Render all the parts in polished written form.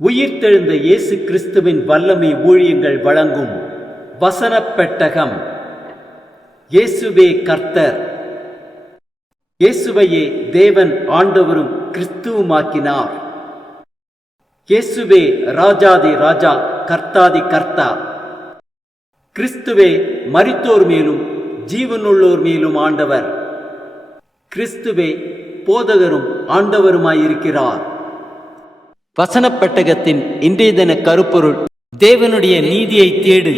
உயிர்த்தெழுந்த இயேசு கிறிஸ்துவின் வல்லமை ஊழியங்கள் வழங்கும் வசனப் பெட்டகம். இயேசுவே கர்த்தர். இயேசுவையே தேவன் ஆண்டவரும் கிறிஸ்துவுமாக்கினார். இயேசுவே ராஜாதி ராஜா, கர்த்தாதி கர்த்தா. கிறிஸ்துவே மரித்தோர் மேலும் ஜீவனுள்ளோர் மேலும் ஆண்டவர். கிறிஸ்துவே போதகரும் ஆண்டவருமாயிருக்கிறார். வசனப் பெட்டகத்தின் இன்றைய தின கருப்பொருள்: தேவனுடைய நீதியை தேடு.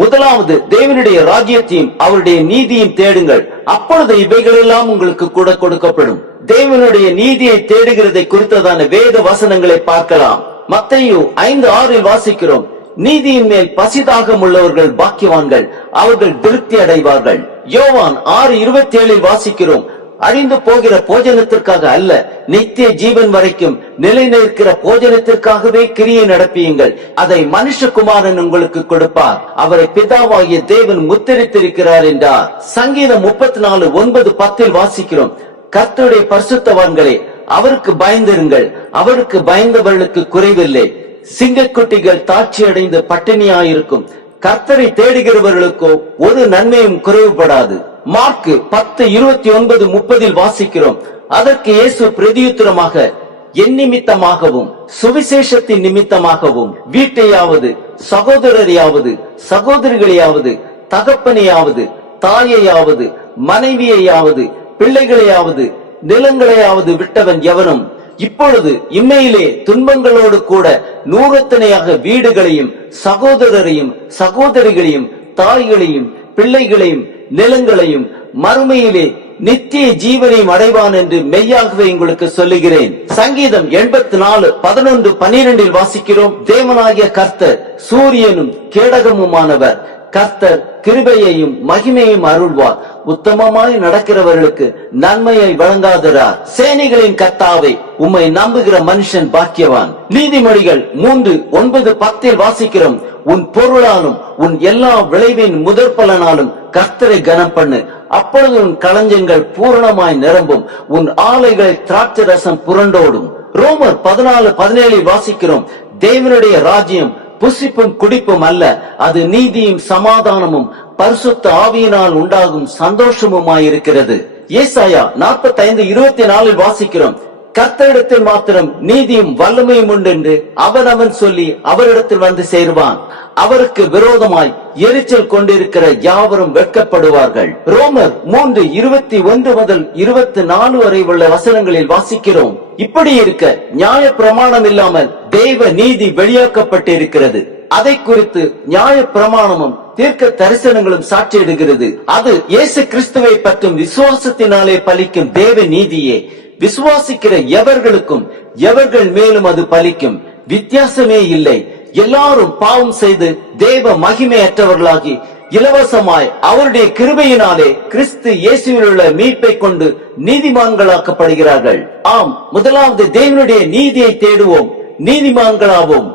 முதலாவது, தேவனுடைய ராஜ்யத்தையும் அவருடைய நீதியையும் தேடுங்கள், அப்பொழுது இவைகளெல்லாம் உங்களுக்கு கூட கொடுக்கப்படும். தேவனுடைய நீதியை தேடுகிறதை குறித்ததான வேத வசனங்களை பார்க்கலாம். மத்தேயு 5:6 வாசிக்கிறோம், நீதியின் மேல் பசிதாகம் உள்ளவர்கள் பாக்கியவான்கள், அவர்கள் திருப்தி அடைவார்கள். யோவான் 6:27 வாசிக்கிறோம், அழிந்து போகிற போஜனத்திற்காக அல்ல, நித்திய ஜீவன் வரைக்கும் நிலை நிற்கிற போஜனத்திற்காகவே கிரியை நடப்பியுங்கள், அதை மனுஷகுமாரன் உங்களுக்கு கொடுப்பார், அவரை பிதாவாகிய தேவன் முத்திரித்திருக்கிறார் என்றார். சங்கீதம் 34:9-10 வாசிக்கிறோம், கர்த்தருடைய பரிசுத்தவான்களே, அவருக்கு பயந்திருங்கள், அவருக்கு பயந்தவர்களுக்கு குறைவில்லை. சிங்கக்குட்டிகள் தாட்சி அடைந்து பட்டினியாயிருக்கும், கர்த்தரை தேடுகிறவர்களுக்கோ ஒரு நன்மையும் குறைவுபடாது. மார்க்கு 10:29-30 வாசிக்கிறோம், அதற்கு இயேசு பிரதியுத்தரமாக, என் நிமித்தமாகவும் சுவிசேஷத்தின் நிமித்தமாகவும் வீட்டையாவது சகோதரரையாவது சகோதரிகளையாவது தகப்பனையாவது தாயையாவது மனைவியையாவது பிள்ளைகளையாவது நிலங்களையாவது விட்டவன் எவனும் இப்பொழுது இம்மையிலே துன்பங்களோடு கூட நூறத்தனையாக வீடுகளையும் சகோதரரையும் சகோதரிகளையும் தாய்களையும் பிள்ளைகளையும் நிலங்களையும் மறுமையிலே நித்திய ஜீவனையும் அடைவான் என்று மெய்யாகவே உங்களுக்கு சொல்லுகிறேன். சங்கீதம் 84:11-12 வாசிக்கிறோம், தேவனாகிய கர்த்தர் சூரியனும் கேடகமுமானவர், கர்த்தர் கிருபையையும் மகிமையும் அருள்வார், உத்தமமாய் நடக்கிறவர்களுக்கு நன்மையை வழங்காதரார். சேனைகளின் கர்த்தாவை உம்மை நம்புகிற மனுஷன் பாக்கியவான். நீதிமொழிகள் 3:9-10 வாசிக்கிறோம், உன் பொருளாலும் உன் எல்லா விளைவின் முதற் பலனாலும் கர்த்தரை கனம் பண்ணு, அப்பொழுது உன் களஞ்சங்கள் பூரணமாய் நிரம்பும், உன் ஆலைகளை திராட்சை ரசம் புரண்டோடும். ரோமர் 14:17 வாசிக்கிறோம், தேவனுடைய ராஜ்யம் புசிப்பும் குடிப்பும் அல்ல, அது நீதியும் சமாதானமும் பரிசுத்த ஆவியினால் உண்டாகும் சந்தோஷமுமாயிருக்கிறது. ஏசாயா 45:24 வாசிக்கிறோம், கர்த்தரிடத்தில் மாத்திரம் நீதியும் வல்லமையும் உண்டு என்று அவன் சொல்லி அவரிடத்தில் வந்து சேருவான், அவருக்கு விரோதமாய் எரிச்சல் கொண்டிருக்கிற யாவரும் வெட்கப்படுவார்கள். ரோமர் 3:21-24 வரை உள்ள வசனங்களில் வாசிக்கிறோம், இப்படி இருக்க நியாய பிரமாணம் இல்லாமல் தேவ நீதி வெளியாக்கப்பட்டிருக்கிறது, அதை குறித்து நியாய பிரமாணமும் தீர்க்க தரிசனங்களும் சாட்சியிடுகிறது. அது இயேசு கிறிஸ்துவை பற்றும் விசுவாசத்தினாலே பலிக்கும் தேவ நீதியே. விசுவாசிக்கிற எவர்களுக்கும் எவர்கள் மேலும் அது பலிக்கும், வித்தியாசமே இல்லை. எல்லாரும் பாவம் செய்து தேவ மகிமையற்றவர்களாகி இலவசமாய் அவருடைய கிருபையினாலே கிறிஸ்து இயேசுவில் உள்ள மீட்பை கொண்டு நீதிமான்களாக்கப்படுகிறார்கள். ஆம், முதலாவது தேவனுடைய நீதியை தேடுவோம், நீதிமான்களாவோம்.